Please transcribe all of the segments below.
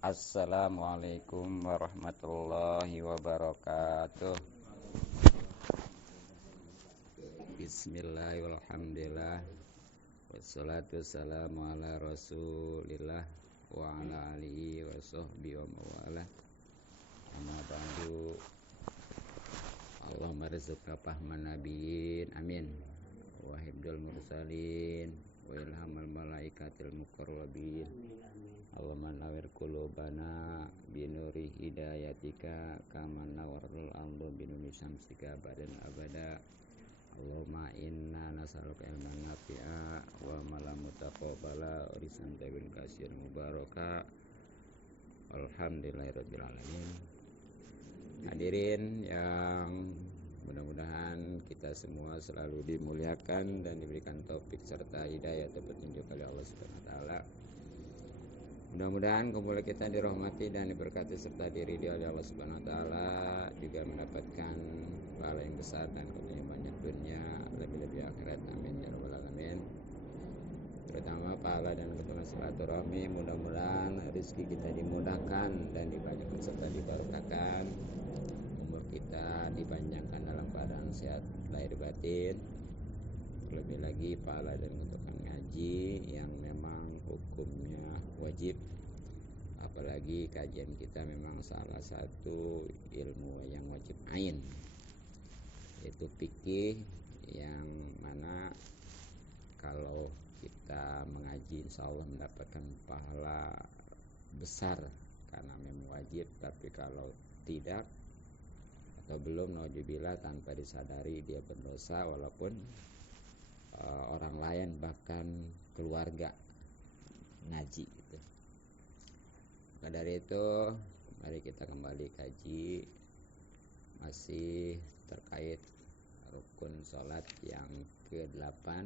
Assalamualaikum warahmatullahi wabarakatuh. Bismillahirrahmanirrahim. Wassalatu wassalamu ala rasulillah wa ala alihi wa sahbihi wa mawalah. Amma ba'du. Allahumma rizqna fahman nabiyyin amin. Wa hibdul mursalin wa ilhamal malaikatil muqarrabin. Allahumma nawwir qulubana binuri hidayatika kama nawwarul ardu binuri syamsika badan abada. Allahumma inna nas'aluka ilman nafi'a wa amalan mutaqabbala wa rizqan tayyiban katsiran mubaraka. Alhamdulillahirabbil alamin. Hadirin yang mudah-mudahan kita semua selalu dimuliakan dan diberikan taufik serta hidayah atau petunjuk oleh Allah Subhanahu wa taala. Mudah-mudahan kumpulan kita dirahmati dan diberkati serta diridhoi oleh Allah Subhanahu wa taala, juga mendapatkan pahala yang besar dan kemudian banyak dunia, lebih-lebih akhirat. Amin ya rabbal alamin. Terutama pahala dan keturunan silaturahmi, mudah-mudahan rezeki kita dimudahkan dan dibanyakkan serta diberkahkan. Umur kita dipanjangkan dalam keadaan sehat lahir batin. Lebih lagi pahala dan keturunan ngaji yang memang hukumnya wajib, apalagi kajian kita memang salah satu ilmu yang wajib ain, yaitu fikih, yang mana kalau kita mengaji insya Allah mendapatkan pahala besar karena memang wajib. Tapi kalau tidak atau belum, naudzubillah, tanpa disadari dia berdosa, walaupun orang lain bahkan keluarga ngaji gitu. Maka dari itu mari kita kembali kaji masih terkait rukun sholat yang ke-8,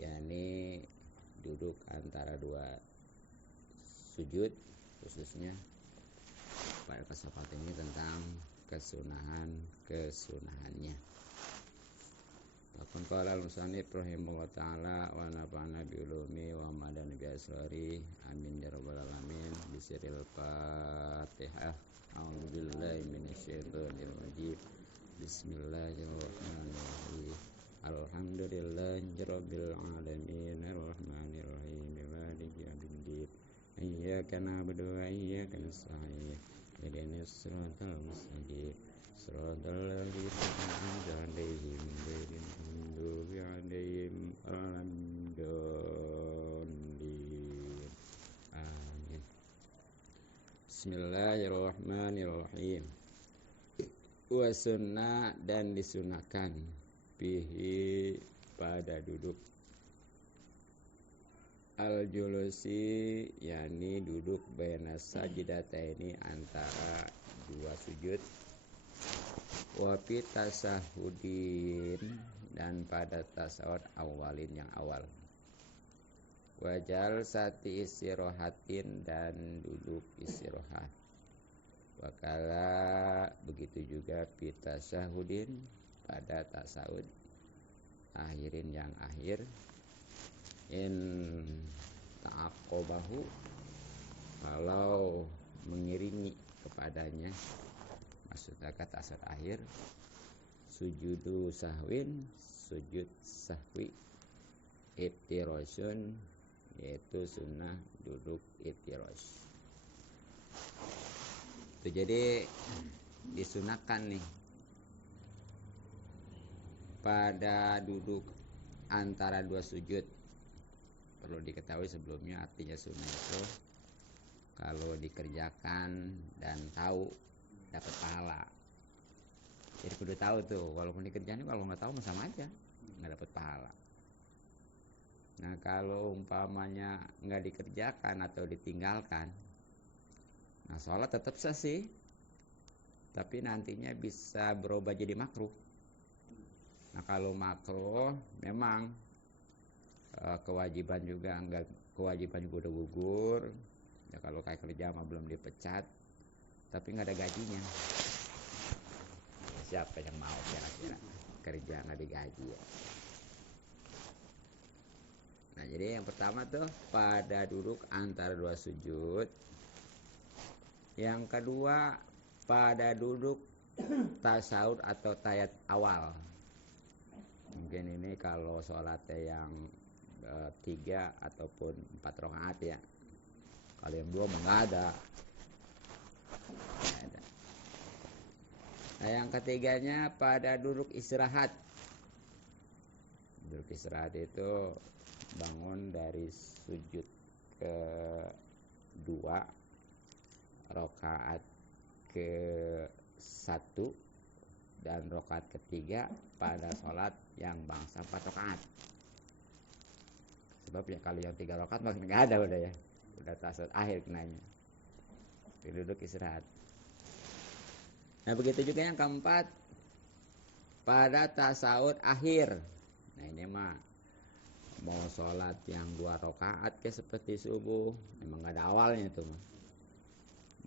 yakni duduk antara dua sujud. Khususnya pada kesempatan ini tentang kesunahannya. Waqad qala al-musannif rahimahullah ta'ala wa nafa'ana bi ulumi wa madana bi asrari amin ya rabbal alamin. Bismillahil Fatihah. A'udzubillahi minasyaitonir rajim. Bismillahirrahmanirrahim. Alhamdulillahi rabbil alamin arrahmanir rahim maliki yaumiddin. Iyyaka na'budu wa iyyaka nasta'in. Ihdinas siratal mustaqim. Siratal ladzina an'amta 'alaihim ghairil maghdubi 'alaihim waladdallin. Amin. Bismillahirrahmanirrahim. Wa sunnah, dan disunahkan, bihi, pada duduk, al-julusi, yakni duduk baina sajdataini, antara dua sujud, wa fi tasahudin, dan pada tasawuf awalin, yang awal, wa jalsati istirahatin, dan duduk istirahat, wa kala, begitu juga fi tasahudin, pada tasawuf akhirin, yang akhir, in ta'aqobahu, kalau mengiringi kepadanya, maksudnya kata tasawuf akhir, sujudu sahwin, sujud sahwi, iftirosun, yaitu sunnah duduk iftiros. Itu jadi disunahkan nih pada duduk antara dua sujud. Perlu diketahui sebelumnya, artinya sunnah itu kalau dikerjakan dan tahu dapat pahala. Jadi kudu tahu tuh, walaupun dikerjain, kalau nggak tahu sama aja nggak dapat pahala. Nah kalau umpamanya nggak dikerjakan atau ditinggalkan, nah sholat tetap sah sih, tapi nantinya bisa berubah jadi makruh. Nah kalau makruh memang kewajiban juga udah gugur. Ya kalau kayak kerja mah belum dipecat, tapi nggak ada gajinya. Siapa yang mau kira-kira kerja nggak digaji ya? Nah, jadi yang pertama tuh pada duduk antara dua sujud. Yang kedua pada duduk tasawuf atau tayat awal. Mungkin ini kalau sholatnya yang 3 ataupun 4 rakaat ya. Kalau yang 2 nggak ada. Nah, yang ketiganya pada duduk istirahat. Duduk istirahat itu bangun dari sujud kedua, rakaat ke-1 dan rakaat ketiga pada sholat yang bangsa 4 rakaat. Sebab ya kalau yang 3 rakaat makin nggak ada udah ya, udah tasawuf akhir kenanya. Duduk istirahat. Nah, begitu juga yang keempat pada tasawuf akhir. Nah, ini mah mau sholat yang 2 rakaat kayak seperti subuh, memang nggak ada awalnya itu mah.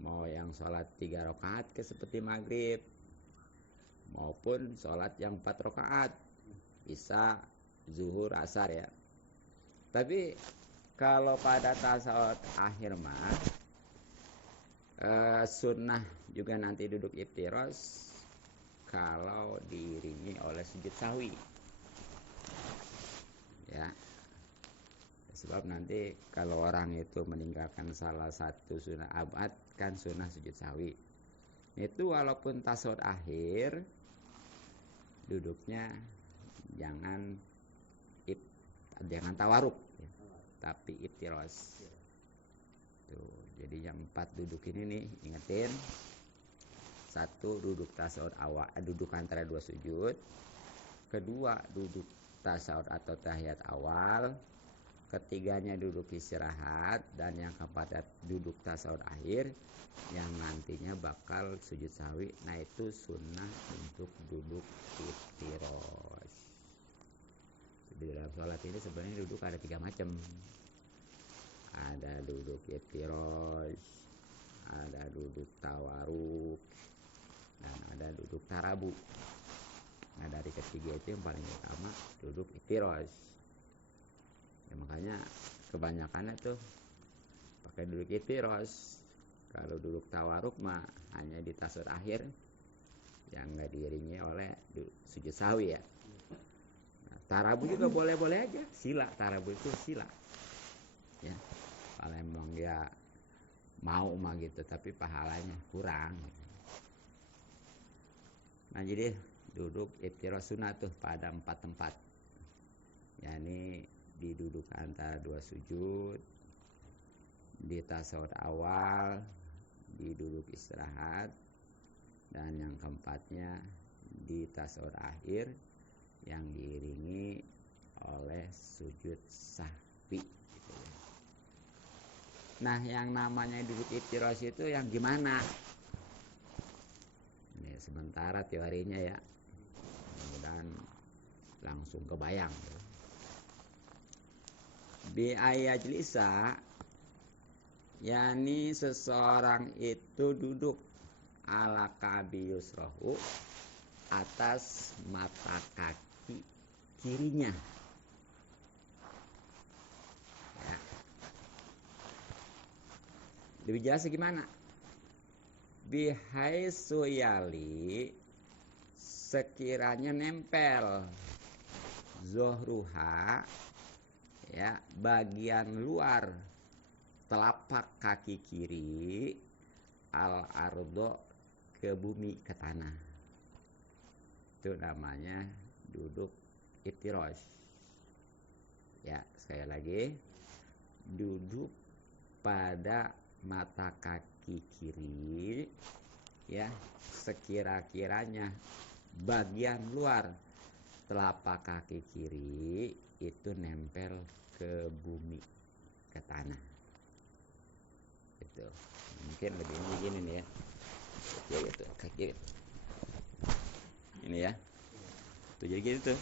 Mau yang sholat 3 rakaat kayak seperti maghrib, maupun sholat yang 4 rakaat, isya, zuhur, asar ya. Tapi kalau pada tasawuf akhir mah sunnah juga nanti duduk iftiros kalau diiringi oleh sujud sahwi ya. Sebab nanti kalau orang itu meninggalkan salah satu sunnah abad kan sunnah sujud sahwi, itu walaupun tasawuf akhir duduknya jangan tawaruk ya, tapi iftiros. Tuh, jadi yang 4 duduk ini nih ingetin. 1 duduk tasawuf awal, duduk antara 2 sujud. Kedua duduk tasawuf atau tahiyat awal. Ketiganya duduk istirahat. Dan yang keempat duduk tasawuf akhir yang nantinya bakal sujud sahwi. Nah, itu sunnah untuk duduk iftiros. Di dalam sholat ini sebenarnya duduk ada 3 macam. Ada duduk iftiros, ada duduk tawaruk, dan ada duduk tarabu. Nah, dari ketiga itu yang paling utama duduk iftiros. Ya, makanya kebanyakannya tuh pakai duduk iftiros. Kalau duduk tawaruk mah hanya di tasawuf akhir yang nggak diiringi oleh sujud sahwi ya. Nah, tarabu juga boleh-boleh aja, sila. Tarabu itu sila ya. Kalau emang dia mau mah gitu, tapi pahalanya kurang. Nah, jadi duduk iftiros sunnah tuh pada 4 tempat. yakni diduduk antara 2 sujud, di tasawuf awal, di duduk istirahat, dan yang keempatnya di tasawuf akhir yang diiringi oleh sujud sahwi. Nah, yang namanya duduk iftiros itu yang gimana? Ini sementara teorinya ya, mudah-mudahan langsung kebayang. Bi ayajlisa, yakni seseorang itu duduk ala ka'bi yusrahu, atas mata kaki kirinya. Ya. Lebih jelas gimana? Bihaitsu yali, sekiranya nempel zohruha, ya, bagian luar telapak kaki kiri, al ardo, ke bumi, ke tanah. Itu namanya duduk iftiros. Ya, sekali lagi, duduk pada mata kaki kiri, ya, sekira-kiranya bagian luar telapak kaki kiri itu nempel ke bumi, ke tanah. Itu mungkin lebih begini nih ya, ya gitu, kaki ini ya, tuh jadi gitu tuh,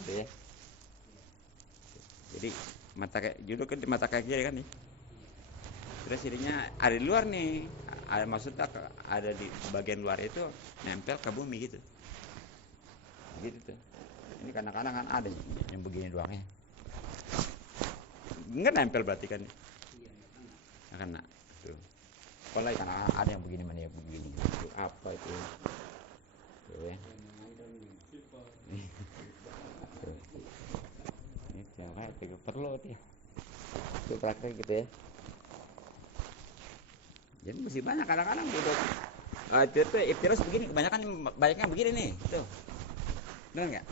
gitu ya. Jadi mata duduk kan di mata kaki kiri kan nih. Terus jadinya ada di luar nih, ada maksudnya ada di bagian luar itu nempel ke bumi gitu. Gitu tuh. Ini kadang-kadang kan ada yang begini doang ya. Enggak nempel berarti kan? Nggak kena. Tuh. Kalau kan ada yang begini mana ya begini. Itu apa itu? Tuh ya. Ini tiap itu perlu dia. Itu praktek gitu ya. Jadi masih banyak kadang-kadang duduk. Itu terus begini banyaknya begini nih. Tuh. Benar nggak?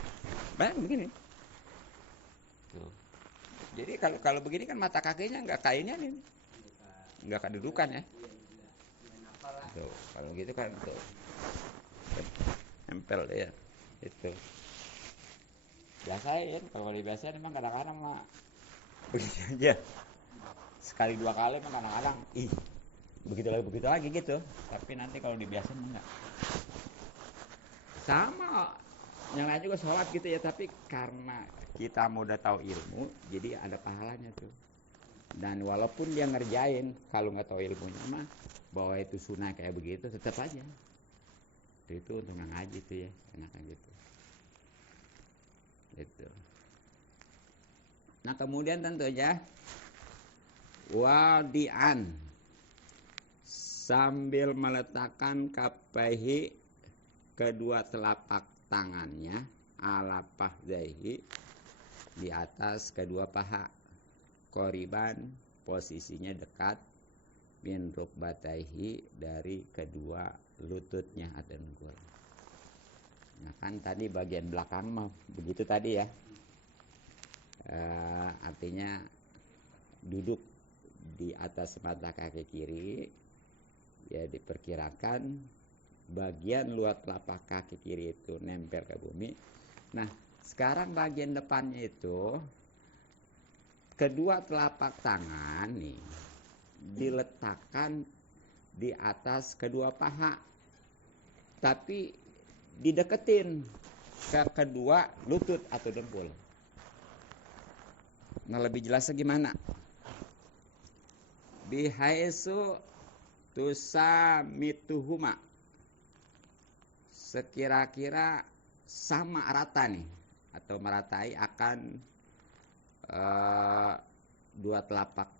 Banyak begini. Tuh. Jadi kalau begini kan mata kakinya nggak kainnya nih. Nggak kedudukan ya. Tuh, kalau gitu kan tuh. Nempel ya. Itu. Biasain, kalau dibiasain memang kadang-kadang mah begitu aja. Sekali dua kali memang kadang-kadang begitu lagi gitu. Tapi nanti kalau dibiasain enggak. Sama yang lain juga sholat gitu ya, tapi karena kita mau udah tahu ilmu, jadi ada pahalanya tuh. Dan walaupun dia ngerjain, kalau nggak tahu ilmunya mah bahwa itu sunnah kayak begitu, tetap aja. Itu untuk ngaji tuh ya, enakan gitu. Gitu. Nah kemudian tentu aja wadi'an, sambil meletakkan kapaihi, kedua telapak tangannya, ala fahdaihi, di atas kedua paha, qoriban, posisinya dekat, min rukbataihi, dari kedua lututnya atau dengkul. Nah kan tadi bagian belakang mah begitu tadi ya. Artinya duduk di atas mata kaki kiri, ya diperkirakan bagian luar telapak kaki kiri itu nempel ke bumi. Nah sekarang bagian depannya itu kedua telapak tangan nih diletakkan di atas kedua paha, tapi dideketin ke kedua lutut atau dengkul. Nah lebih jelasnya gimana? Bihaisu tusamituhuma, sekira-kira sama rata nih atau meratai akan dua telapak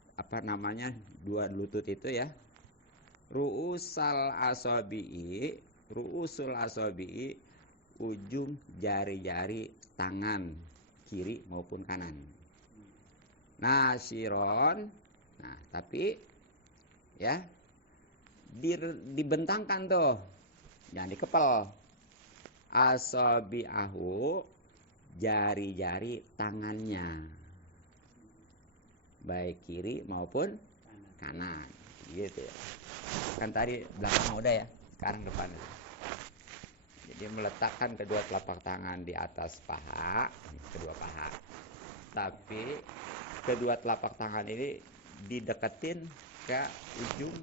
dua lutut itu ya. Ru'usul asabi'i, ujung jari-jari tangan kiri maupun kanan. Nasyiron, nah tapi ya dibentangkan tuh, jangan dikepel. Asabi'ahu, jari-jari tangannya, baik kiri maupun kanan, gitu ya. Kan tadi belakang udah ya, sekarang depan. Jadi meletakkan kedua telapak tangan di atas paha, kedua paha, tapi kedua telapak tangan ini dideketin ke ujung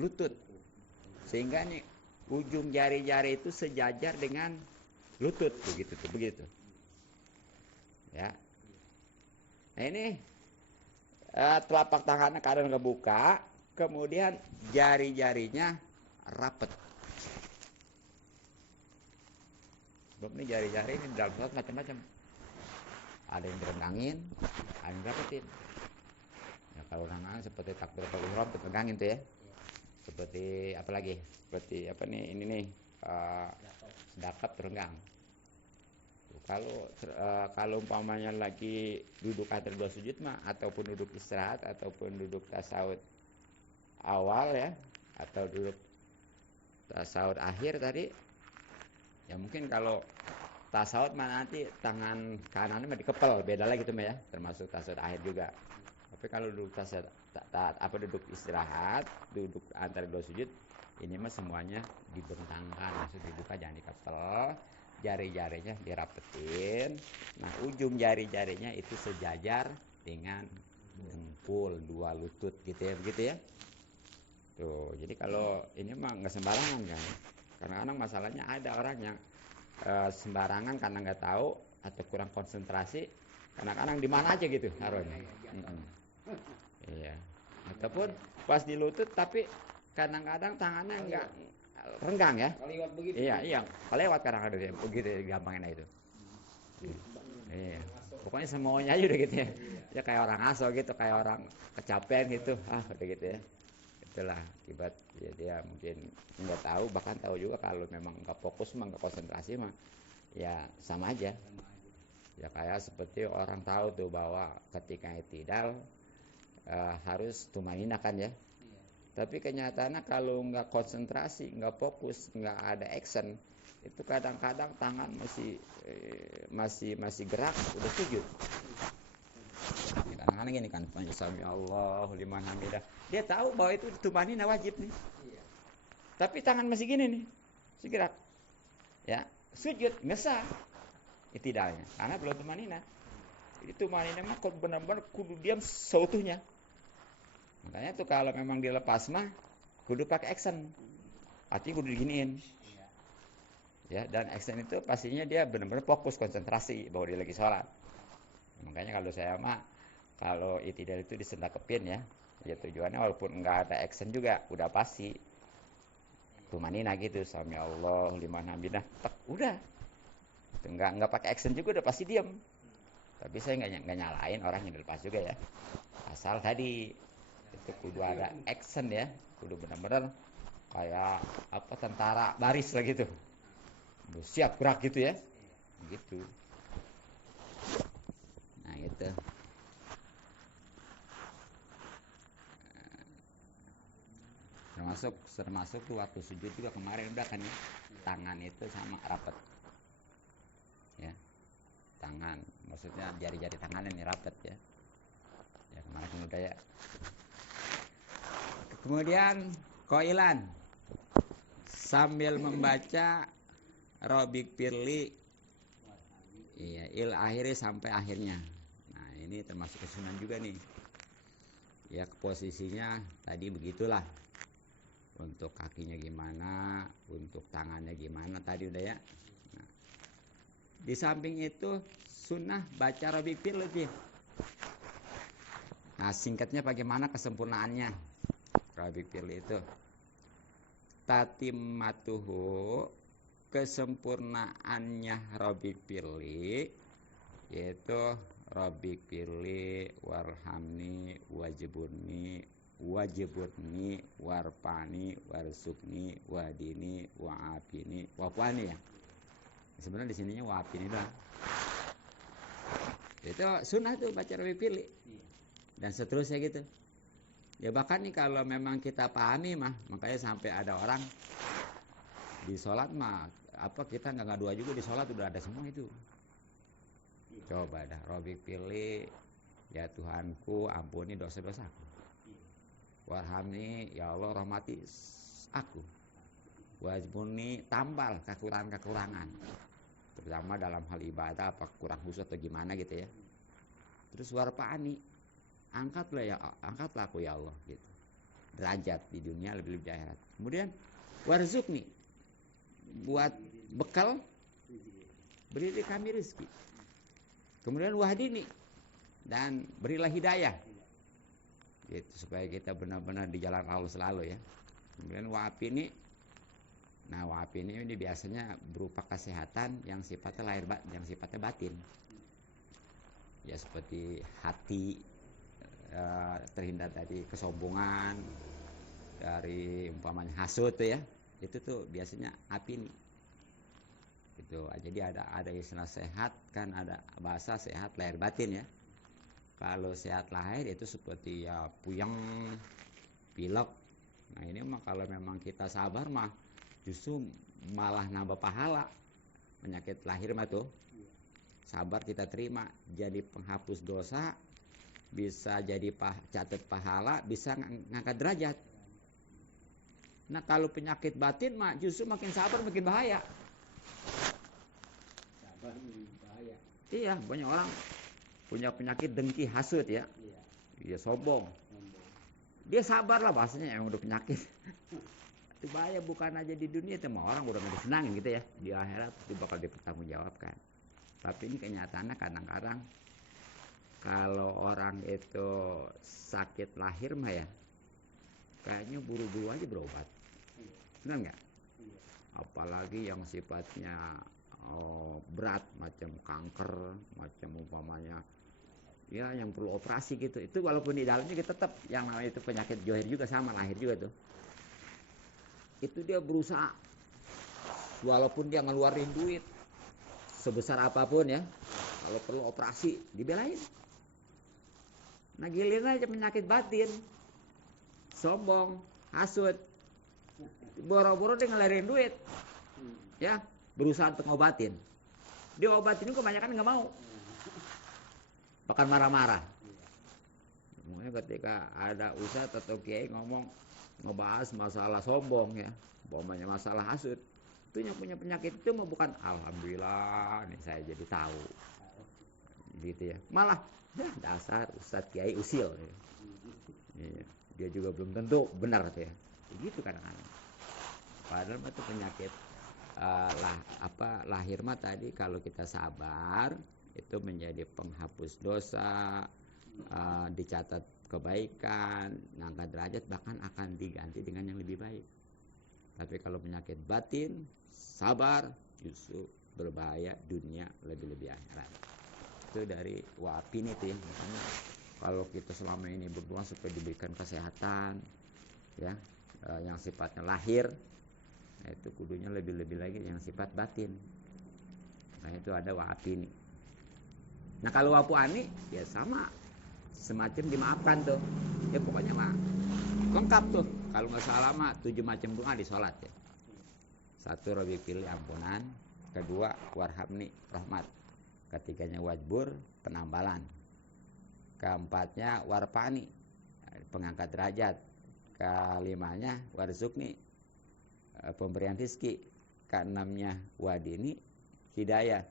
lutut, sehingga nih ujung jari-jari itu sejajar dengan lutut, begitu ya. Nah ini telapak tangannya kadang kebuka, kemudian jari-jarinya rapet. Sebab ini jari-jari ini dalam sholat macam-macam. Ada yang berendangin, ada yang rapetin. Ya, kalau renangan seperti takbiratul ihram dipegangin tuh ya. Seperti apa lagi? Seperti apa nih? Ini nih sedekap terenggang. Kalau umpamanya lagi duduk antara dua sujud mah, ataupun duduk istirahat, ataupun duduk tasawuf awal ya, atau duduk tasawuf akhir tadi, ya mungkin kalau tasawuf mah nanti tangan kanannya mah dikepel, beda lagi tuh ya, termasuk tasawuf akhir juga. Tapi kalau duduk tasawuf duduk istirahat, duduk antara dua sujud, ini mah semuanya dibentangkan, maksud dibuka, jangan dikepel. Jari-jarinya dirapetin. Nah ujung jari-jarinya itu sejajar dengan dengkul, dua lutut gitu ya, begitu ya. Tuh, jadi kalau ini mah nggak sembarangan kan. Kadang-kadang masalahnya ada orang yang sembarangan karena nggak tahu atau kurang konsentrasi. Kadang-kadang di mana aja gitu naruhnya. Iya. Ataupun pas di lutut tapi kadang-kadang tangannya nggak renggang ya. Kaliwat begitu. Iya, kelewat kadang-kadang begitu gampangnya itu. Iya. Pokoknya semuanya aja udah gitu ya. Ya kayak orang aso gitu, kayak orang kecapean gitu. Udah gitu ya. Itulah akibat ya dia mungkin nggak tahu, bahkan tahu juga kalau memang nggak fokus mah, nggak konsentrasi mah ya sama aja. Ya kayak seperti orang tahu tuh bahwa ketika i'tidal harus tumanina kan ya. Tapi kenyataannya kalau nggak konsentrasi, nggak fokus, nggak ada action, itu kadang-kadang tangan masih gerak, udah sujud. Kadang-kadang gini kan, sami Allahu liman hamidah. Dia tahu bahwa itu tumanina wajib nih. Tapi tangan masih gini nih, masih gerak. Ya, sujud ngesah i'tidalnya, karena belum tumanina. Jadi tumanina mah benar-benar kudu diam seutuhnya. Makanya tuh kalau memang dilepas mah kudu pakai action. Artinya kudu diginiin. Ya, dan action itu pastinya dia benar-benar fokus konsentrasi bahwa dia lagi sholat. Makanya kalau saya mah kalau i'tidal itu disendakepin ya. Ya tujuannya walaupun enggak ada action juga udah pasti tumanina gitu, sami Allah liman hamidah. Udah. Itu enggak pakai action juga udah pasti diam. Tapi saya enggak nyalain orang yang dilepas juga ya. Asal tadi itu kudu ada action ya, kudu benar-benar kayak apa tentara baris lah gitu, siap gerak gitu ya, gitu. Nah gitu. Termasuk tuh waktu sujud juga kemarin udah kan ya, tangan itu sama rapat, ya tangan, maksudnya jari-jari tangannya nih rapat ya. Ya kemarin udah ya. Kemudian qailan sambil membaca Robik Firli, iya, il akhiri sampai akhirnya. Nah ini termasuk kesunahan juga nih. Ya posisinya tadi begitulah. Untuk kakinya gimana, untuk tangannya gimana tadi udah ya. Nah, di samping itu sunnah baca Robik Firli. Nah singkatnya bagaimana kesempurnaannya Robik Firli itu? Tatimatuhu, kesempurnaannya Robik Firli yaitu Robik Firli warhamni wajibuni warpani warsukni wadini waafini wafani ya. Sebenarnya di sininya waafini lah. Itu sunnah tuh baca Robik Firli. Dan seterusnya gitu. Ya bahkan nih kalau memang kita pahami mah, makanya sampai ada orang di sholat mah apa kita nggak dua juga di sholat udah ada semua itu. Coba dah Robik Firli, ya Tuhanku ampuni dosa-dosaku. Warhamni, ya Allah rahmati aku. Wajibuni, tambal kekurangan-kekurangan. Terutama dalam hal ibadah apa kurang khusus atau gimana gitu ya. Terus warpani, angkatlah aku ya Allah gitu. Derajat di dunia lebih di akhirat. Kemudian warzukni, buat bekal, beri kami rezeki. Kemudian wahdini, dan berilah hidayah gitu, supaya kita benar-benar di jalan Allah selalu ya. Kemudian wa'afini, nah wa'afini ini biasanya berupa kesehatan yang sifatnya lahir yang sifatnya batin ya, seperti hati terhindar dari kesombongan, dari umpamanya hasud tuh ya, itu tuh biasanya apini gitu. Jadi ada istilah sehat kan, ada bahasa sehat lahir batin ya. Kalau sehat lahir itu seperti ya puyeng, pilek. Nah ini mah kalau memang kita sabar mah justru malah nambah pahala. Penyakit lahir mah tuh sabar kita terima, jadi penghapus dosa, bisa jadi catat pahala, bisa ngangkat derajat. Nah kalau penyakit batin mah justru makin sabar makin bahaya. Sabar makin bahaya. Iya, banyak orang punya penyakit dengki, hasud ya. Dia sombong. Dia sabar lah bahasanya, yang udah penyakit. Itu bahaya, bukan aja di dunia, semua orang udah nggak disenangin gitu ya. Di akhirat itu bakal dipertanggungjawabkan. Tapi ini kenyataannya kadang-kadang kalau orang itu sakit lahir mah ya, kayaknya buru-buru aja berobat. Benar nggak? Apalagi yang sifatnya berat macam kanker, macam umpamanya ya yang perlu operasi gitu. Itu walaupun di dalamnya kita tetap yang namanya itu penyakit johir juga sama, lahir juga tuh. Itu dia berusaha walaupun dia ngeluarin duit sebesar apapun ya, kalau perlu operasi dibelain. Nah giliran aja penyakit batin, sombong, hasut, boro-boro dia ngelarin duit, ya berusaha untuk ngobatin. Dia obatin itu kebanyakan nggak mau, bahkan marah-marah. Makanya ketika ada ustadz atau kiai ngomong ngebahas masalah sombong ya, umpamanya masalah hasut, itu yang punya penyakit itu mah bukan alhamdulillah nih saya jadi tahu, gitu ya. Malah dasar ustadz kiai usil. Ya. Dia juga belum tentu benar tuh ya. Begitu kadang-kadang. Padahal itu penyakit lahir mah tadi kalau kita sabar itu menjadi penghapus dosa, dicatat kebaikan, ngangkat derajat, bahkan akan diganti dengan yang lebih baik. Tapi kalau penyakit batin, sabar justru berbahaya dunia lebih-lebih akhirat. Itu dari wapin itu ya. Makanya kalau kita selama ini berdoa supaya diberikan kesehatan ya, yang sifatnya lahir, nah itu kudunya lebih-lebih lagi yang sifat batin. Nah itu ada wapin. Nah kalau wapu ani ya sama, semacam dimaafkan tuh. Ya pokoknya mah lengkap tuh. Kalau nggak salah mah 7 macam doa di sholat ya. 1 Rabbi pilih ampunan, 2 warhamni rahmat, 3 wajbur penambalan, 4 warpani pengangkat derajat, 5 warzukni pemberian rizki, 6 wadini hidayah,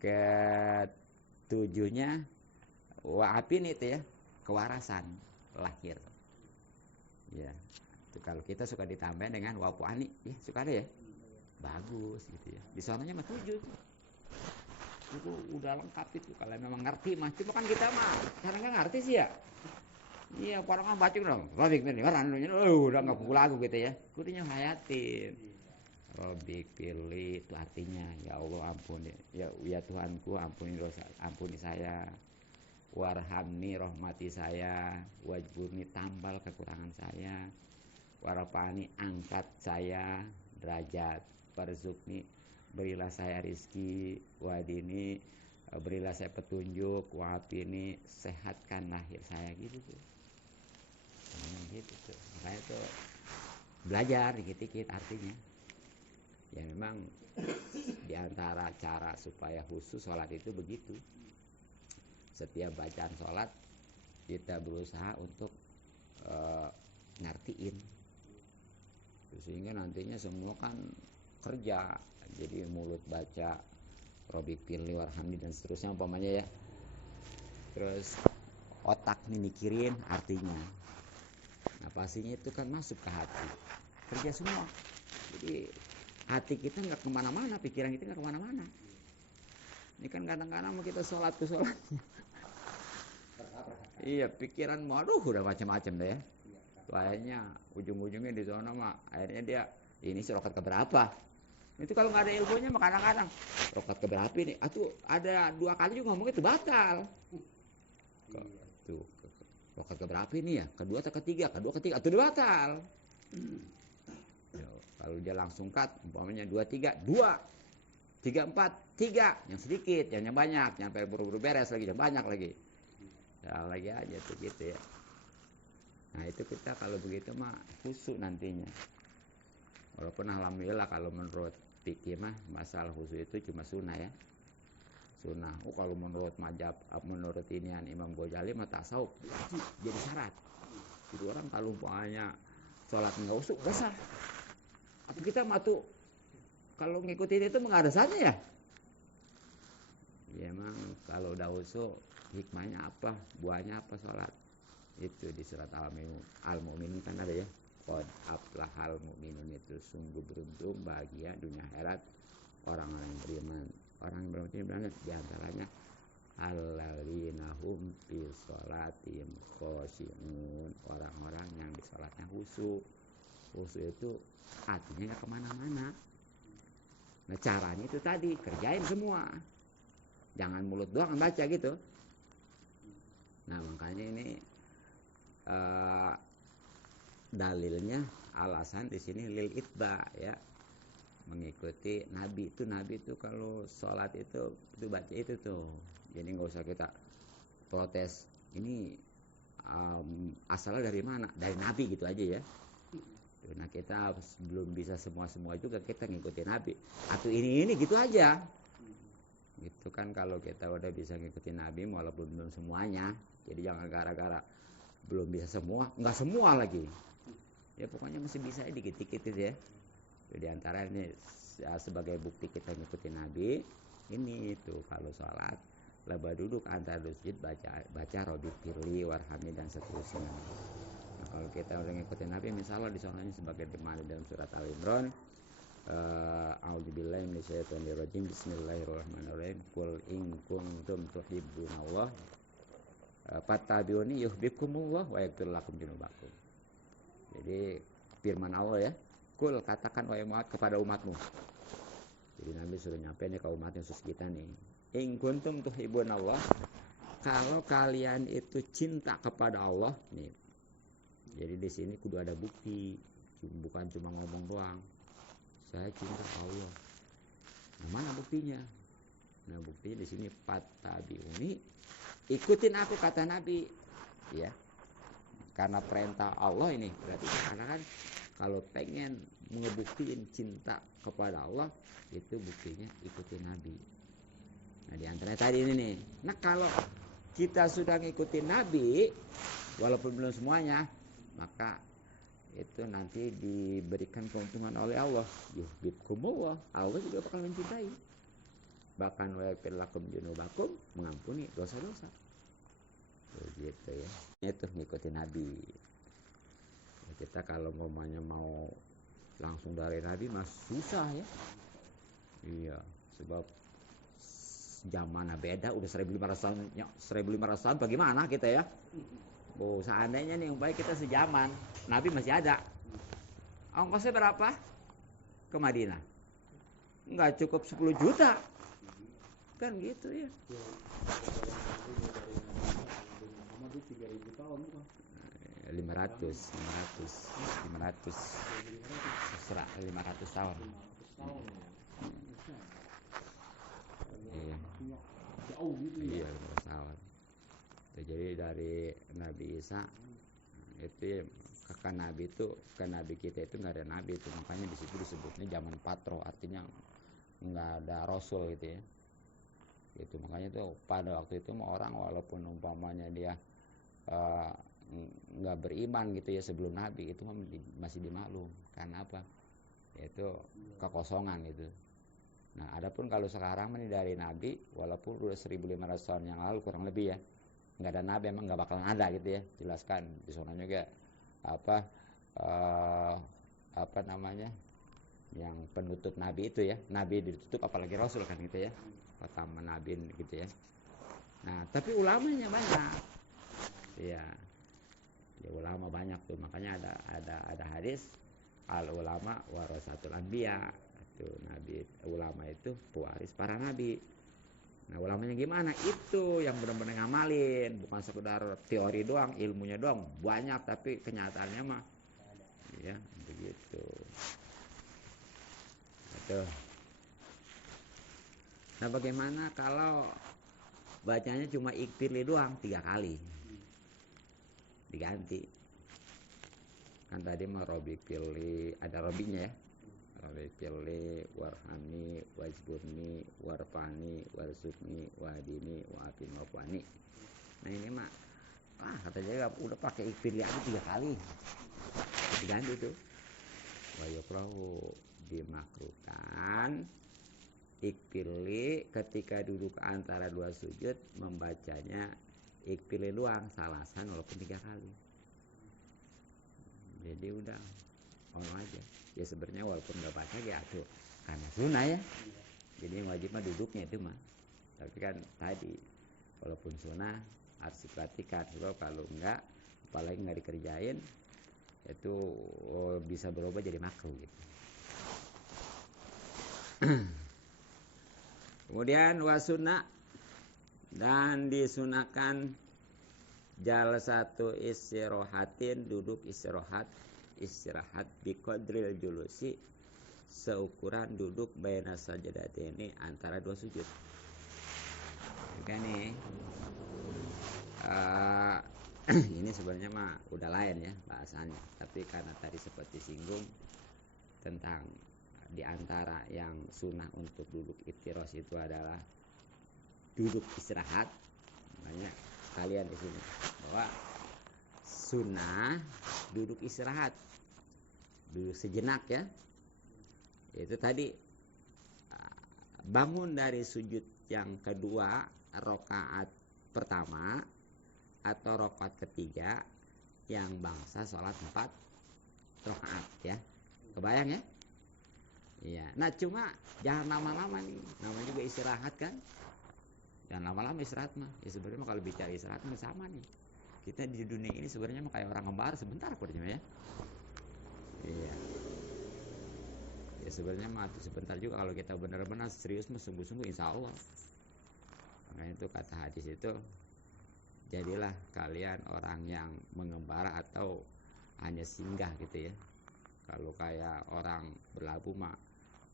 7 waapin itu ya kewarasan lahir ya. Itu kalau kita suka ditambah dengan wapuani ya suka ada ya, bagus gitu ya. Di sananya mah 7 itu udah lengkap itu kalau memang ngerti mah. Cuma kan kita mah karena nggak ngerti sih ya. Iya, orang baca dong. Robik ini udah nggak pukul lagu gitu ya. Kudunya hayatin. Robik pilih itu artinya ya Allah ampuni ya Tuhanku ampuni dosa, ampuni saya. Warhamni rahmati saya, wajburni tambal kekurangan saya. Warapani angkat saya derajat, parzukni berilah saya rizki, wadini berilah saya petunjuk, wapini sehatkan lahir saya gitu tuh. Gitu tuh. Makanya tuh belajar dikit-dikit artinya. Ya memang diantara cara supaya khusus sholat itu begitu. Setiap bacaan sholat kita berusaha untuk ngertiin, sehingga nantinya semua kan kerja. Jadi mulut baca Robik pilih warhamni dan seterusnya umpamanya ya. Terus otak nih mikirin artinya. Nah pastinya itu kan masuk ke hati, kerja semua. Jadi hati kita nggak kemana-mana, pikiran kita nggak kemana-mana. Ini kan kadang-kadang kita sholat ke sholat. Iya pikiran waduh udah macam-macam deh ya. Akhirnya ujung-ujungnya di zona mah akhirnya dia ini rokat keberapa. Itu kalau nggak ada ilmunya mah kadang-kadang rokat keberapa ini. Atuh ada 2 kali juga ngomong itu batal. Tuh rokat keberapa ini ya? Kedua atau ketiga? Atau udah batal. Kalau dia langsung cut umpamanya 2 3 2 3 4 3 yang sedikit, yang banyak, nyampe buru-buru beres lagi, yang banyak lagi. Ya lagi aja tuh gitu ya. Nah itu kita kalau begitu mah khusyuk nantinya. Walaupun alhamdulillah kalau menurut fikih mah masalah khusyuk itu cuma sunnah ya. Sunnah. Kalau menurut mazhab, menurut inian Imam Ghazali mah tasawuf jadi syarat. Jadi orang kalau umpamanya sholat nggak khusyuk nggak sah. Apa kita mah tuh kalau ngikutin itu nggak ada sahnya ya? Ya emang kalau udah khusyuk hikmahnya apa, buahnya apa sholat. Itu di surat Al-Mu'minun kan ada ya, qad aflahal mu'minun, itu sungguh beruntung bahagia dunia akhirat orang-orang yang beriman. Orang yang beriman diantaranya alladzina hum fi sholatihim khoshi'un, orang-orang yang di sholatnya khusyuk. Khusyuk itu artinya nggak kemana-mana. Nah caranya itu tadi, kerjain semua, jangan mulut doang baca gitu. Nah makanya ini dalilnya, alasan di sini lil itba ya, mengikuti Nabi itu kalau sholat itu baca itu tuh. Jadi nggak usah kita protes ini asalnya dari mana, dari Nabi gitu aja ya. Nah kita belum bisa semua juga kita ngikutin Nabi atau ini gitu aja gitu kan. Kalau kita udah bisa ngikutin Nabi walaupun belum semuanya, jadi jangan gara-gara belum bisa semua nggak semua lagi ya, pokoknya masih bisa dikit-dikit ya. Jadi antaranya ya, sebagai bukti kita ngikutin Nabi ini itu kalau sholat laba duduk antara sujud baca Robbi firli warhamni dan seterusnya. Nah, kalau kita udah ngikutin Nabi misalnya di sholatnya sebagai dimana dalam surat Al-Imran, a'udzubillahi minasyaitonirrajim, bismillahirrahmanirrahim, qul in kuntum tuhibbunallah fattabi'uni yuhibbukumullah wa yaghfir lakum dzunubakum. Jadi firman Allah ya, kul katakan wahai Muhammad kepada umatmu. Jadi Nabi suruh nyampein ke umatnya khusus kita nih. In kuntum tuhibbunallah, kalau kalian itu cinta kepada Allah nih. Jadi di sini kudu ada bukti, bukan cuma ngomong doang. Saya cinta Allah. Nah, mana buktinya? Nah, buktinya di sini fattabi'uni, ikutin aku kata Nabi. Ya. Karena perintah Allah ini, berarti karena kan kalau pengen ngebuktiin cinta kepada Allah, itu buktinya ikutin Nabi. Nah di antaranya tadi ini nih. Nah kalau kita sudah ngikutin Nabi, walaupun belum semuanya, maka itu nanti diberikan keuntungan oleh Allah. Yuhibbukumullah, Allah juga bakal mencintai. Bahkan wa yaghfir lakum dzunubakum, mengampuni dosa-dosa. Begitu ya. Itu ngikutin Nabi. Kita kalau ngomongnya mau langsung dari Nabi mas susah ya. Iya, sebab zamannya beda, udah 1500 tahun, 1500 tahun bagaimana kita ya? Oh, seandainya nih yang baik kita sejaman, Nabi masih ada. Ongkosnya berapa? Ke Madinah. Enggak cukup 10 juta. Kan gitu ya. 500 tahun. Jauh gitu ya. Iya, 15 tahun. Jadi dari Nabi Isa itu ya, kakak Nabi itu, ke Nabi kita itu nggak ada Nabi itu, makanya di situ disebutnya zaman patro, artinya nggak ada Rasul gitu ya. Itu makanya tuh pada waktu itu orang walaupun umpamanya dia nggak beriman gitu ya sebelum Nabi, itu masih dimaklum. Karena apa? Itu kekosongan gitu. Nah, adapun kalau sekarang ini dari Nabi, walaupun udah 1500 tahun yang lalu kurang lebih ya, nggak ada Nabi, emang nggak bakalan ada gitu ya. Jelaskan di sana juga apa namanya, yang penutup Nabi itu ya, Nabi ditutup apalagi Rasul kan gitu ya, pertama Nabi gitu ya. Nah, tapi ulamanya banyak, ya ulama banyak tuh, makanya ada hadis al ulama warasatul anbiya. Itu Nabi, ulama itu pewaris para nabi. Nah ulamanya gimana? Itu yang benar-benar ngamalin, bukan sekedar teori doang, ilmunya doang banyak, tapi kenyataannya mah ya begitu. Betul. Nah bagaimana kalau bacanya cuma iktirli doang 3 kali? Diganti. Kan tadi mah Robbi firli, ada Robbinya ya. Robbi firli warhamni wajburni warfani warsukni wahdini wa'afin wa'fani. Nah ini mah katanya udah pakai iktirli aja 3 kali. Diganti tuh. Wa yukrahu, dimakruhkan iktirli ketika duduk antara 2 sujud membacanya iktirli doang salasan walaupun 3 kali. Jadi udah aja ya sebenarnya, walaupun nggak baca ya tuh karena sunnah ya. Jadi yang wajib mah duduknya itu mah, tapi kan tadi walaupun sunnah harus diperhatikan, sebab kalau enggak apalagi nggak dikerjain itu bisa berubah jadi makruh gitu. Kemudian wasuna, dan disunahkan jalsatu istirahatin, duduk istirahat biqadril julusi, seukuran duduk baina sajadatini, antara dua sujud. Oke nih. Ini sebenarnya mah udah lain ya bahasanya, tapi karena tadi seperti singgung tentang di antara yang sunnah untuk duduk iftiros itu adalah duduk istirahat, banyak kalian di sini bahwa sunnah duduk istirahat, duduk sejenak ya. Itu tadi bangun dari sujud yang kedua, rakaat pertama atau rakaat ketiga yang bangsa sholat 4 rakaat ya. Kebayang ya? Iya. Nah cuma jangan lama-lama nih, namanya juga istirahat kan. Jangan lama-lama istirahat mah. Ya sebenarnya kalau bicara istirahat mah sama nih. Kita di dunia ini sebenarnya mah kayak orang ngebar sebentar kerjanya ya. Iya. Ya sebenarnya mah sebentar juga kalau kita benar-benar serius mah sungguh-sungguh insya Allah. Karena itu kata hadis itu, jadilah kalian orang yang mengembara atau hanya singgah gitu ya. Kalau kayak orang berlabuh mah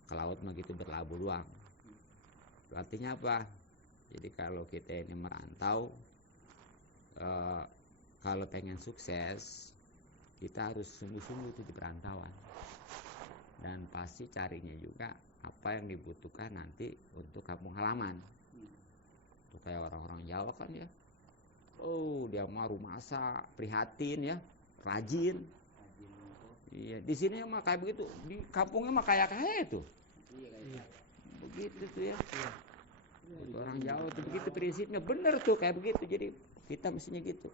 ke laut mah gitu berlabuh doang. Artinya apa? Jadi kalau kita ini merantau, kalau pengen sukses, kita harus sungguh-sungguh itu di perantauan. Dan pasti carinya juga apa yang dibutuhkan nanti untuk kampung halaman. Itu kayak orang-orang Jawa kan ya. Oh, dia mah rumasa, prihatin ya, rajin. Iya, di sini mah kayak begitu, di kampungnya mah kayak itu. Iya. Begitu tuh ya. Orang Jawa tuh begitu prinsipnya, bener tuh kayak begitu. Jadi kita mestinya gitu.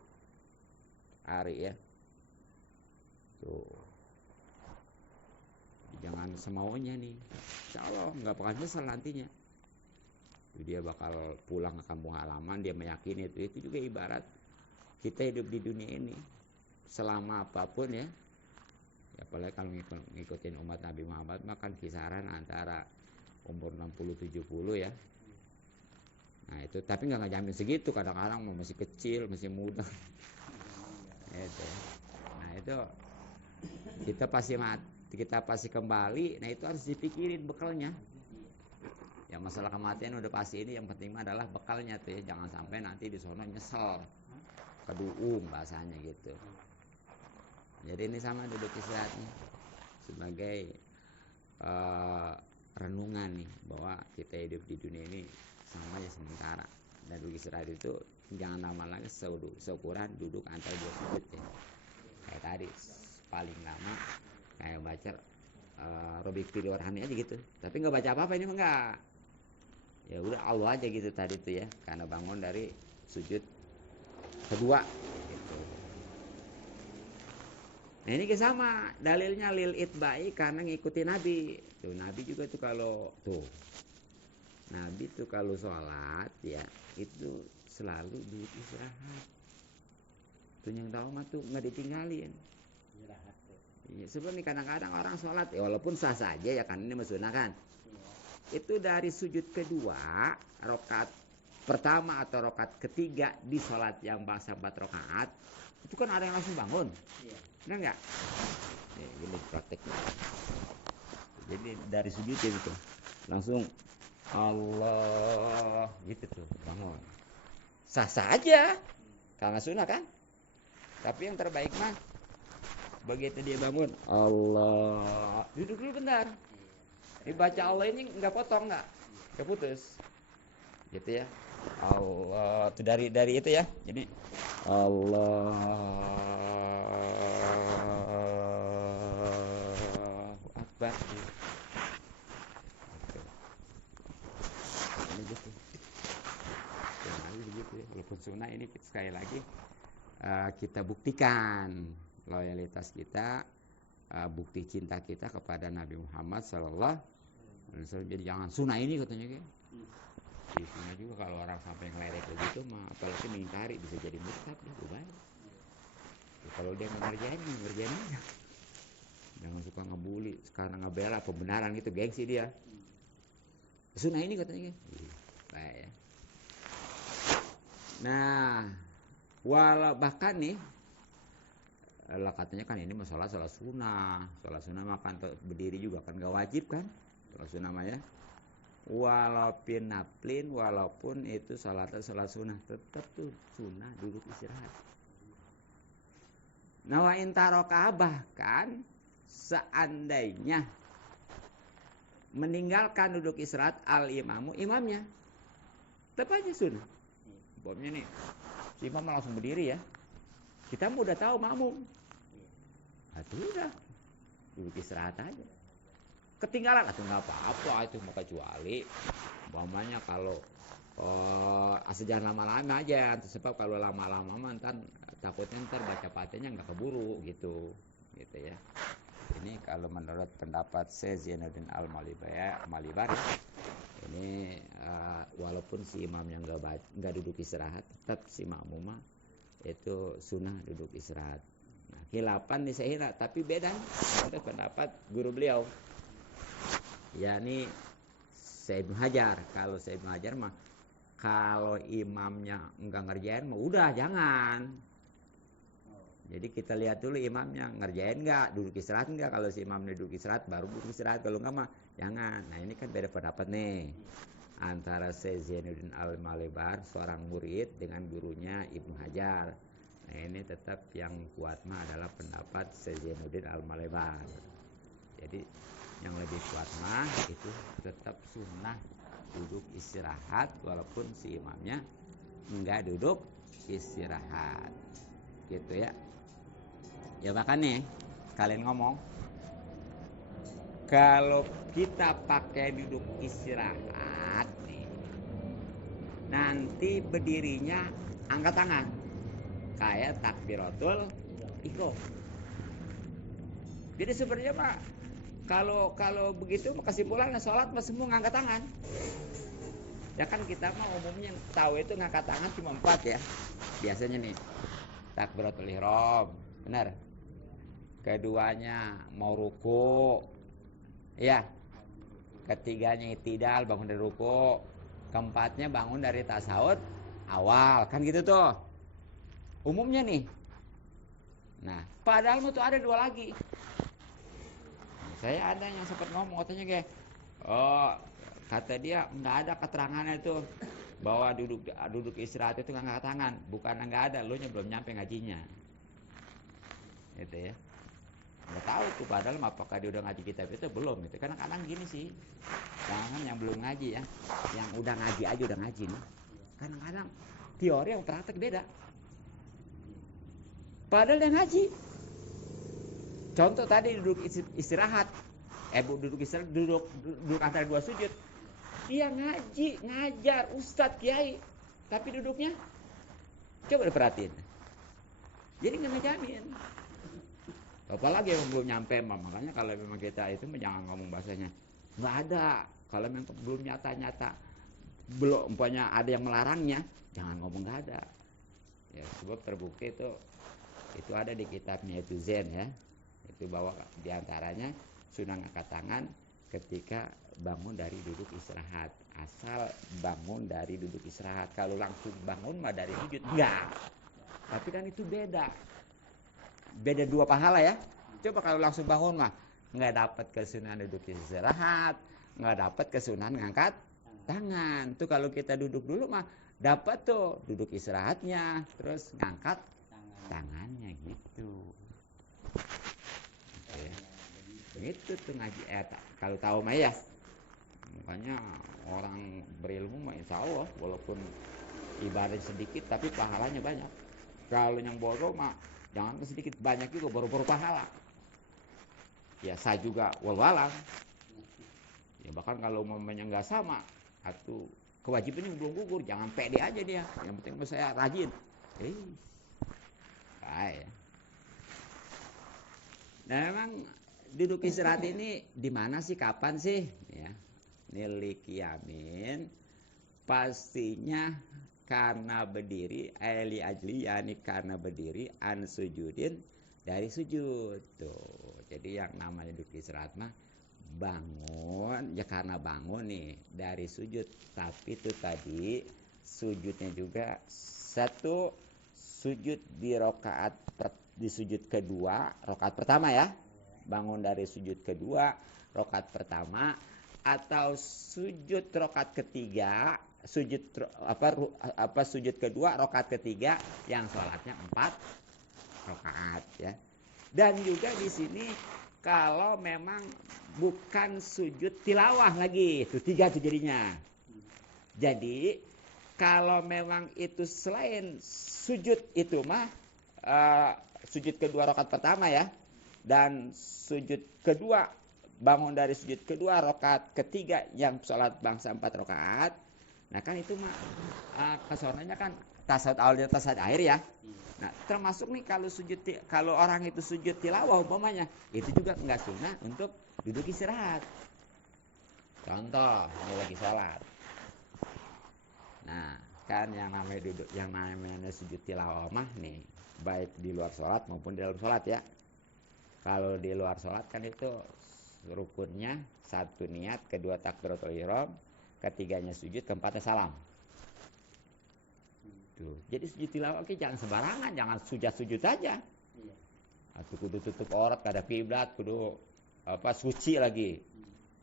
Ari ya. Tuh. Jangan semaunya nih. Insya Allah nggak bakal nyesel nantinya. Dia bakal pulang ke kampung halaman, dia meyakini itu juga ibarat kita hidup di dunia ini selama apapun ya. Apalagi kalau ngikutin umat Nabi Muhammad makan kisaran antara umur 60-70 ya. Nah itu tapi nggak ngejamin segitu, kadang-kadang masih kecil, masih muda. Itu. Nah itu kita pasti kembali. Nah itu harus dipikirin bekalnya. Ya masalah kematian udah pasti, ini yang penting adalah bekalnya tuh ya. Jangan sampai nanti di sono nyesel, keduung bahasanya gitu. Jadi ini sama duduk istirahatnya sebagai renungan nih bahwa kita hidup di dunia ini sama aja sementara. Dan duduk istirahat itu jangan lama lagi seukuran duduk antara dua sujud ya. Kayak tadi paling lama kayak baca Robik Piliwarhani aja gitu. Tapi nggak baca apa-apa ini mah enggak. Ya udah Allah aja gitu tadi tuh ya, karena bangun dari sujud kedua gitu. Nah ini sama dalilnya lil itba'i, karena ngikuti Nabi. Tuh Nabi juga tuh kalau Nabi tuh kalau sholat ya itu selalu duduk istirahat. Tuh yang tahu mah tuh nggak ditinggalin. Istirahat tuh. Iya, sebenarnya kadang-kadang orang sholat ya walaupun sah saja ya kan, ini maksudnya kan. Itu dari sujud kedua, rakaat pertama atau rakaat ketiga di sholat yang bangsa 4 rakaat, itu kan ada yang langsung bangun. Iya. Benar nggak? Ya, ini prakteknya. Jadi dari sujud itu langsung Allah gitu tuh bangun. Sah-sah aja, karena sunnah kan. Tapi yang terbaik mah begitu dia bangun, Allah duduk dulu bentar. Dibaca Allah ini nggak potong, nggak putus, gitu ya. Allah itu dari itu ya. Jadi Allah Akbar. Ini gitu. Begitu ya. Walaupun sunnah ini sekali lagi kita buktikan loyalitas kita, bukti cinta kita kepada Nabi Muhammad Sallallahu. Jadi jangan sunnah ini katanya kan. Di sunnah juga kalau orang sampai ngelerek begitu mah apalagi mengingkari bisa jadi murtad ya, baik. Ya, kalau dia ngerjain aja. Jangan suka ngebully, sekarang ngebela pembenaran gitu, gengsi dia. Sunnah ini katanya. Baik ya. Nah, walau bahkan nih, lah katanya kan ini masalah sholat sunnah. Sholat sunnah makan berdiri juga kan gak wajib kan? Sholat sunnah mah ya. Walaupun naplin, walaupun itu sholat sunnah, tetap tuh sunnah duduk istirahat. Nah wa intaroka bahkan seandainya meninggalkan duduk istirahat al imamu imamnya, tetap aja sunnah. Bomnya nih, si imam langsung berdiri ya. Kita mau udah tahu makmum. Itu udah duduk istirahat aja. Ketinggalan atau nggak apa-apa itu mau kecuali umpamanya kalau jangan lama-lama aja, sebab kalau lama-lama mantan takutnya ntar baca fatihahnya nggak keburu gitu ya. Ini kalau menurut pendapat Zainuddin Al-Malibar ini walaupun si imamnya nggak duduk istirahat, tetap si makmumah itu sunnah duduk istirahat. Nah, khilafan di Sahihah, tapi beda menurut pendapat guru beliau, yakni Syekh Ibnu Hajar. Kalau Syekh Ibnu Hajar mah kalau imamnya enggak ngerjain mah udah jangan. Jadi kita lihat dulu imamnya ngerjain enggak, duduk istirahat enggak. Kalau si imamnya duduk istirahat baru duduk istirahat, kalau enggak mah jangan. Nah, ini kan beda pendapat nih antara Syekh Zainuddin Al-Malibar seorang murid dengan gurunya Ibnu Hajar. Nah, ini tetap yang kuat mah adalah pendapat Syekh Zainuddin Al-Malibar. Jadi yang lebih kuat mah itu tetap sunnah duduk istirahat walaupun si imamnya enggak duduk istirahat gitu ya. Ya makanya kalian ngomong kalau kita pakai duduk istirahat nih, nanti berdirinya angkat tangan kayak takbiratul ihram. Jadi sebenarnya Pak, kalau begitu kesimpulannya sholat mah semua ngangkat tangan. Ya kan kita mah umumnya tahu itu ngangkat tangan cuma 4 ya. Biasanya nih takbiratul ihram, benar. Keduanya mau ruku, ya. Ketiganya i'tidal, bangun dari ruku. Keempatnya bangun dari tasawuf awal, kan gitu tuh. Umumnya nih. Nah, padahal itu ada 2 lagi. Saya ada yang sempat ngomong katanya kayak, kata dia nggak ada keterangannya itu bahwa duduk istirahat itu ngangkat tangan. Bukan nggak ada, lu nya belum nyampe ngajinya. Gitu ya. Nggak tahu tuh padahal apakah dia udah ngaji kitab itu belum gitu. Kadang-kadang gini sih, jangan yang belum ngaji ya, yang udah ngaji aja udah ngaji nih. Kadang-kadang teori yang praktek beda. Padahal yang ngaji. Contoh tadi duduk istirahat, duduk antara 2 sujud. Dia ngaji, ngajar, ustadz, kiai, tapi duduknya coba diperhatiin. Jadi nggak ngejamin. Apalagi yang belum nyampe, makanya kalau memang kita itu jangan ngomong bahasanya nggak ada. Kalau memang belum nyata-nyata, belum umpamanya ada yang melarangnya, jangan ngomong nggak ada. Ya sebab terbukti itu ada di kitabnya itu Zen ya. Itu bahwa diantaranya sunnah angkat tangan ketika bangun dari duduk istirahat. Asal bangun dari duduk istirahat. Kalau langsung bangun mah dari sujud enggak. Tapi kan itu beda 2 pahala ya. Coba kalau langsung bangun mah nggak dapat kesunahan duduk istirahat, nggak dapat kesunahan ngangkat tangan. Tuh kalau kita duduk dulu mah dapat tuh duduk istirahatnya, terus ngangkat tangannya gitu. Itu tuh ngaji kalau tahu mah ya. Makanya orang berilmu mah insya Allah walaupun ibadah sedikit tapi pahalanya banyak. Kalau yang bodoh mah jangan sedikit, banyak juga baru pahala. Ya saya juga wallahualam. Ya bahkan kalau umpamanya nggak sama, atau kewajibannya belum gugur, jangan pede aja dia. Yang penting saya rajin. Baik. Nah memang duduk istirahat ini di mana sih, kapan sih? Ya, nili kiamin pastinya karena berdiri, li ajli yani karena berdiri, an sujudin dari sujud tuh. Jadi yang namanya duduk istirahat mah bangun ya karena bangun nih dari sujud, tapi itu tadi sujudnya juga satu sujud di sujud kedua rakaat pertama ya, bangun dari sujud kedua rakaat pertama, atau sujud rakaat ketiga sujud kedua rakaat ketiga yang sholatnya 4 rakaat ya. Dan juga di sini kalau memang bukan sujud tilawah lagi, itu 3 tuh jadinya. Jadi kalau memang itu selain sujud itu mah sujud kedua rakaat pertama ya, dan sujud kedua bangun dari sujud kedua rakaat ketiga yang sholat bangsa 4 rakaat. Nah kan itu mah kesorannya kan tasawuf awal dan tasawuf akhir ya. Nah termasuk nih kalau orang itu sujud tilawah umpamanya, itu juga nggak sunnah untuk duduk istirahat. Contoh ini lagi sholat. Nah kan yang namanya sujud tilawah mah nih baik di luar sholat maupun di dalam sholat ya. Kalau di luar sholat kan itu rukunnya satu niat, kedua takbiratul ihram, ketiganya sujud, keempatnya salam. Tuh. Jadi sujud tilawah jangan sembarangan, jangan sujud aja. Atau kudu tutup aurat, kada kiblat, kudu suci lagi.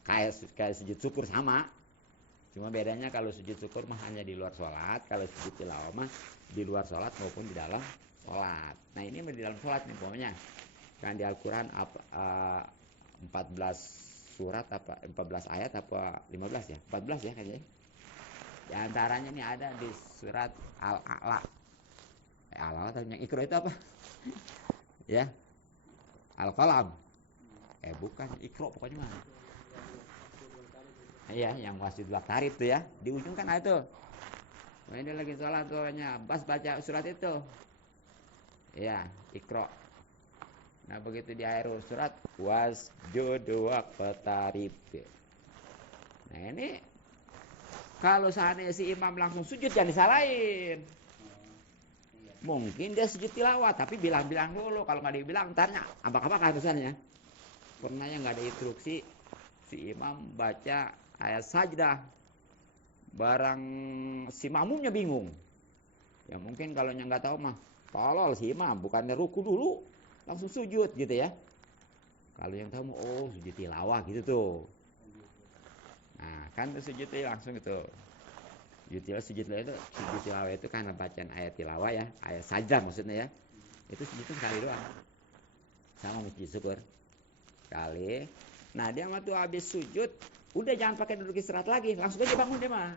Kayak sujud syukur sama. Cuma bedanya kalau sujud syukur mah hanya di luar sholat, kalau sujud tilawah mah di luar sholat maupun di dalam sholat. Nah ini di dalam sholat nih pokoknya. Kan di Al-Quran 14 surat apa 14 ayat apa 15 ya? 14 ya kayaknya. Di antaranya ini ada di surat Al-A'la. Al-A'la atau yang Iqra itu apa? Ya. Al-Qalam. Bukan Iqra pokoknya mah. Iya, yang wasjud waqtarib itu ya. Di ujung kan ada tuh. Ini lagi sholat pokoknya, pas baca surat itu. Iya, Iqra. Nah begitu di akhir surat wasjud waqtarib. Nah ini kalau seandainya si imam langsung sujud jangan disalahin. Mungkin dia sujud tilawah tapi bilang-bilang dulu, kalau nggak dibilang tanya apa-apa keharusannya. Pernah yang nggak ada instruksi si imam baca ayat sajdah, barang si makmumnya bingung. Ya mungkin kalau yang nggak tahu mah tolol si imam, bukannya ruku dulu langsung sujud gitu ya. Kalau yang tahu sujud tilawah gitu tuh. Nah kan sujud langsung gitu. Sujud tilawah itu kan bacaan ayat tilawah ya, ayat sajdah maksudnya ya. Itu sujud sekali doang. Sama sujud syukur sekali. Nah dia mah tuh habis sujud udah jangan pakai duduk istirahat lagi, langsung aja bangun dia mah.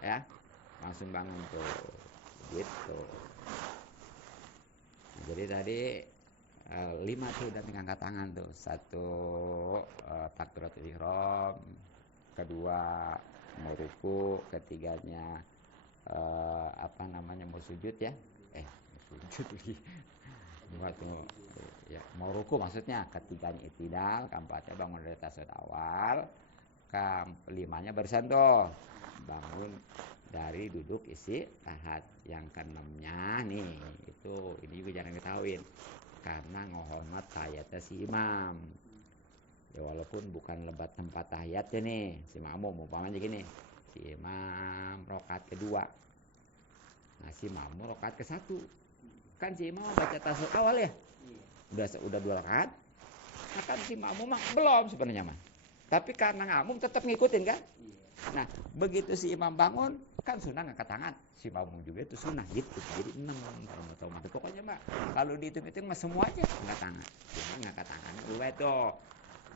Ya, langsung bangun tuh. Gitu. Nah, jadi tadi 5 tuh udah angkat tangan tuh. 1 takbiratul ihram, kedua mau ruku, ketiganya mau sujud ya. Sujud lagi. Mau ruku maksudnya, ketiganya i'tidal, keempatnya bangun dari tasawuf awal, kelimanya barusan tuh bangun dari duduk istirahat. Yang keenamnya nih ini juga jarang diketahuin karena ngehormat tahiyatnya si imam. Ya walaupun bukan lebat tempat tahiyatnya nih si makmum, umpamanya gini, si imam rakaat kedua, nah si makmum rakaat ke-1. Kan si imam baca tasawuf awal ya, udah 2 rakaat. Nah kan si makmum belum sebenarnya mah, tapi karena makmum tetap ngikutin kan. Nah begitu si imam bangun kan sunnah ngangkat tangan, si makmum juga itu sunnah gitu. Jadi 6 kalau mau pokoknya mah kalau dihitung-hitung mah semuanya ngangkat tangan. Cuma ngangkat tangan itu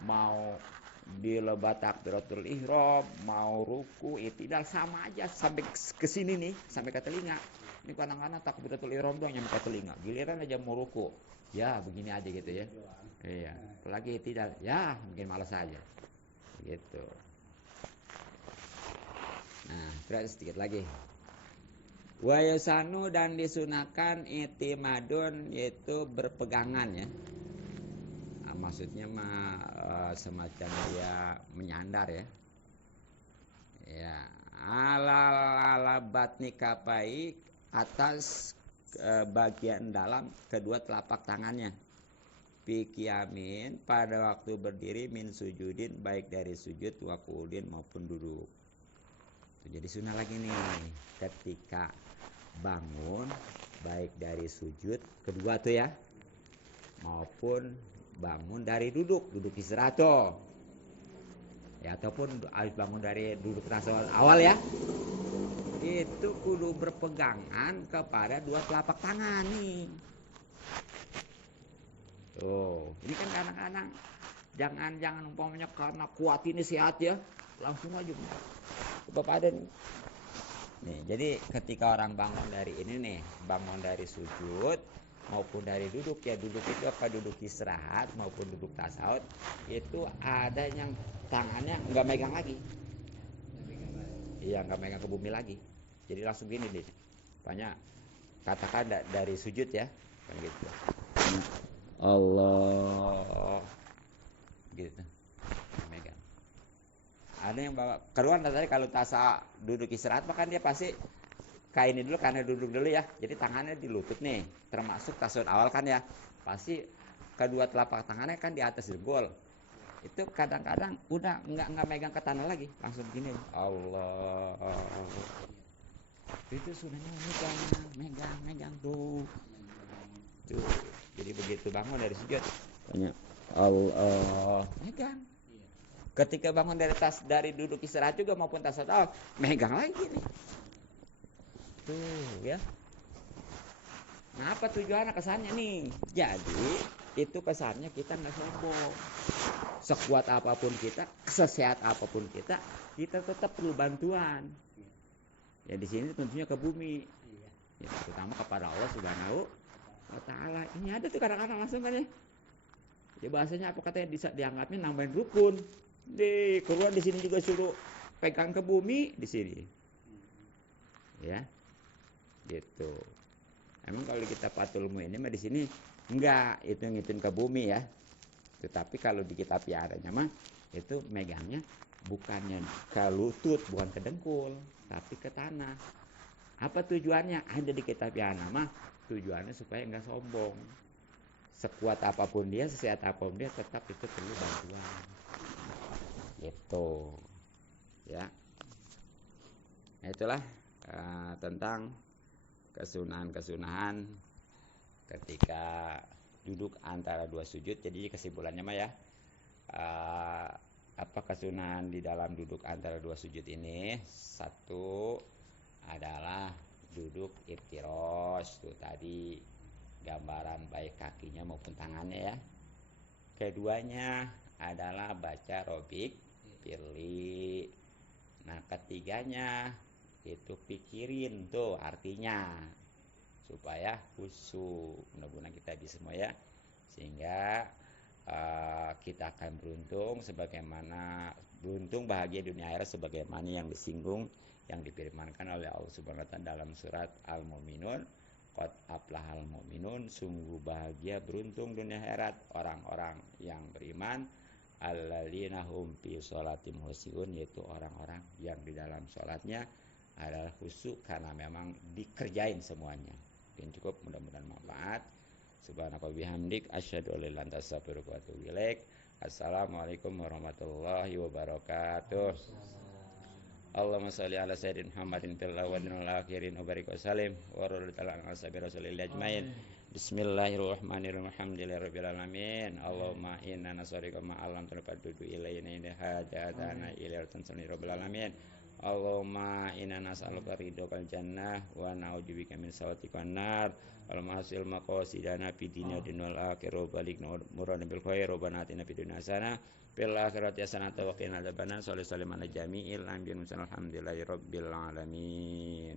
mau di lebat takbiratul ihram, mau ruku, i'tidal sama aja sampai ke sini nih, sampai ke telinga. Ini kadang-kadang takbiratul ihram doang nyampe ke telinga. Giliran aja mau ruku, ya begini aja gitu ya. Iya, apalagi i'tidal, ya mungkin malas aja. Gitu. Nah, terus sedikit lagi. Wa yusanu dan disunahkan itimadun, yaitu berpegangan ya. Nah, maksudnya mah semacam dia menyandar ya. Ya, ala batni kapai, atas bagian dalam kedua telapak tangannya. fi qiyamin pada waktu berdiri min sujudin baik dari sujud wa qu'udin maupun duduk. Jadi sunnah lagi nih ketika bangun baik dari sujud kedua tuh ya maupun bangun dari duduk istirahat tuh. Ya ataupun habis bangun dari duduk tasawuf awal ya. Itu kudu berpegangan kepada dua telapak tangan nih. Tuh, ini kan kadang-kadang jangan umpamanya karena kuat ini sehat ya, langsung aja Bapak ada nih. Nih, jadi ketika orang bangun dari ini nih, bangun dari sujud maupun dari duduk ya, duduk itu apa duduk istirahat maupun duduk tasawuf itu ada yang tangannya nggak megang lagi. Iya, nggak megang ke bumi lagi. Jadi langsung gini deh. Banyak katakan dari sujud ya, kan gitu. Allah gitu megang. Ada yang bawa keluar tadi kalau tasa duduk istirahat makan dia pasti kayak ini dulu karena duduk dulu ya. Jadi tangannya di lutut nih, termasuk tasawuf awal kan ya. Pasti kedua telapak tangannya kan di atas jempol. Itu kadang-kadang udah nggak megang ke tanah lagi, langsung begini. Allah. Itu sunahnya megang tuh. Tuh. Jadi begitu bangun dari sujud banyak Allah megang. Ketika bangun dari duduk istirahat juga maupun tasawuf megang lagi nih. Tuh ya. Nah apa tujuannya kesannya nih? Jadi itu kesannya kita nggak sombong. Sekuat apapun kita, sesehat apapun kita tetap perlu bantuan. Ya di sini tentunya ke bumi. Ya, terutama kepada Allah Subhanahu wa ta'ala. Ini ada tuh kadang-kadang langsung kan ya. Ya bahasanya apa katanya bisa dianggapnya nambahin rukun. Di keluar di sini juga suruh pegang ke bumi di sini. Ya. Gitu. Emang kalau kita patul ini mah di sini enggak itu ngitun ke bumi ya. Tetapi kalau di kitab piaranya mah itu megangnya bukannya ke lutut, bukan ke dengkul, tapi ke tanah. Apa tujuannya? Ada di kitab piaranya mah tujuannya supaya enggak sombong. Sekuat apapun dia, sesehat apapun dia, tetap itu perlu bantuan. Gitu. Ya. Nah, itulah tentang kesunahan ketika duduk antara dua sujud. Jadi kesimpulannya mah ya apa kesunahan di dalam duduk antara dua sujud ini? Satu adalah duduk iftirosh tuh tadi gambaran baik kakinya maupun tangannya ya. Keduanya adalah baca robik firli. Nah ketiganya itu pikirin tuh artinya supaya khusyuk. Mudah-mudahan kita bisa semua ya, sehingga kita akan beruntung sebagaimana beruntung bahagia dunia akhirat sebagaimana yang disinggung yang difirmankan oleh Allah Subhanahu wa taala dalam surat Al-Mu'minun, qad aflahal mu'minun, sungguh bahagia beruntung dunia akhirat orang-orang yang beriman, alladzina hum fi sholatim khusyuun, yaitu orang-orang yang di dalam sholatnya adalah khusyuk karena memang dikerjain semuanya. Dan cukup, mudah-mudahan manfaat. Subhanaka bihamdik asyhadu an la ilaha illa anta astaghfiruka wa atubu ilaik. Assalamualaikum warahmatullahi wabarakatuh. Allahumma shalli ala sayyidina Muhammadin fil awwalin wal akhirin wa barik wa sallim wa radhiyallahu anhu ashabi rasulillah ajmain. Bismillahirrahmanirrahim. Alhamdulillahirabbil alamin. Allahumma inna nas'aluka ma 'allamtana faddu ilayna inna hajatana ila tanzilil rabbil alamin. Allahumma inna nas'aluka ridhokal jannah wa na'udzubika min sakhatikal nar. Allahumma hasil maqasidana fid dunya wal akhirah balikna murana bil khair rabbana atina fid dunya hasanah fil akhirati hasanah wa qina adzabannar. Shallallahu alaihi wa sallam ala jami'il anbiya'i alhamdulillahi rabbil alamin.